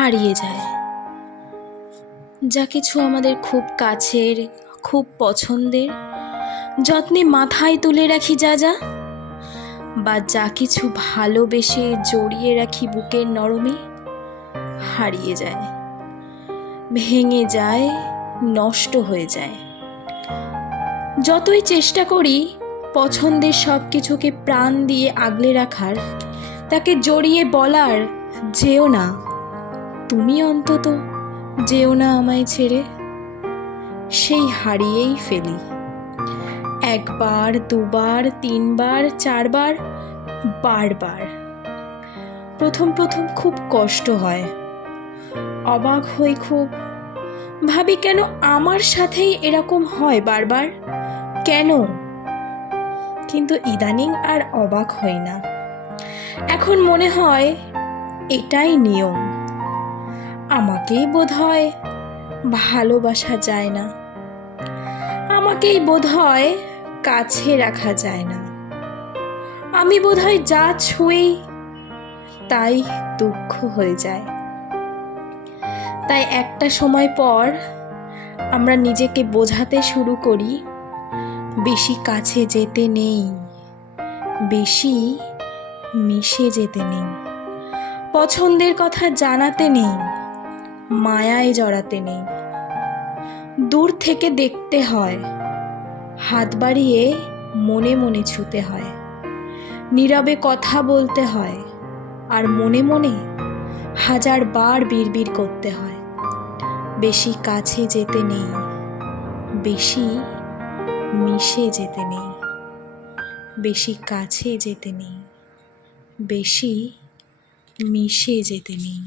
হারিয়ে যায়। যা কিছু আমাদের খুব কাছের, খুব পছন্দের, যত্নে মাথায় তুলে রাখি যা যা, বা যা কিছু ভালোবেসে জড়িয়ে রাখি বুকের নরমে, হারিয়ে যায়, ভেঙে যায়, নষ্ট হয়ে যায়। যতই চেষ্টা করি পছন্দের সব কিছুকে প্রাণ দিয়ে আগলে রাখার, তাকে জড়িয়ে বলার, যেও না, তুমি অন্তত যেও না আমায় ছেড়ে, সেই হারিয়েই ফেলি। একবার, দুবার, তিনবার, চারবার, বারবার। প্রথম প্রথম খুব কষ্ট হয়, অবাক হই খুব, ভাবি কেন আমার সাথেই এরকম হয় বারবার, কেন? কিন্তু ইদানিং আর অবাক হই না। এখন মনে হয় এটাই নিয়ম। আমাকেই বোধহয় ভালোবাসা যায় না, আমাকেই বোধহয় কাছে রাখা যায় না, আমি বোধহয় যা ছুঁই তাই দুঃখ হয়ে যায়। তাই একটা সময় পর আমরা নিজেকে বোঝাতে শুরু করি, বেশি কাছে যেতে নেই, বেশি মিশে যেতে নেই, পছন্দের কথা জানাতে নেই, মায়ায় জড়াতে নেই। দূর থেকে দেখতে হয়, হাত বাড়িয়ে মনে মনে ছুতে হয়, নীরবে কথা বলতে হয়, আর মনে মনে 1000 বার বিড়বিড় করতে হয়। বেশি কাছে যেতে নেই, বেশি মিশে যেতে নেই, বেশি কাছে যেতে নেই, বেশি মিশে যেতে নেই।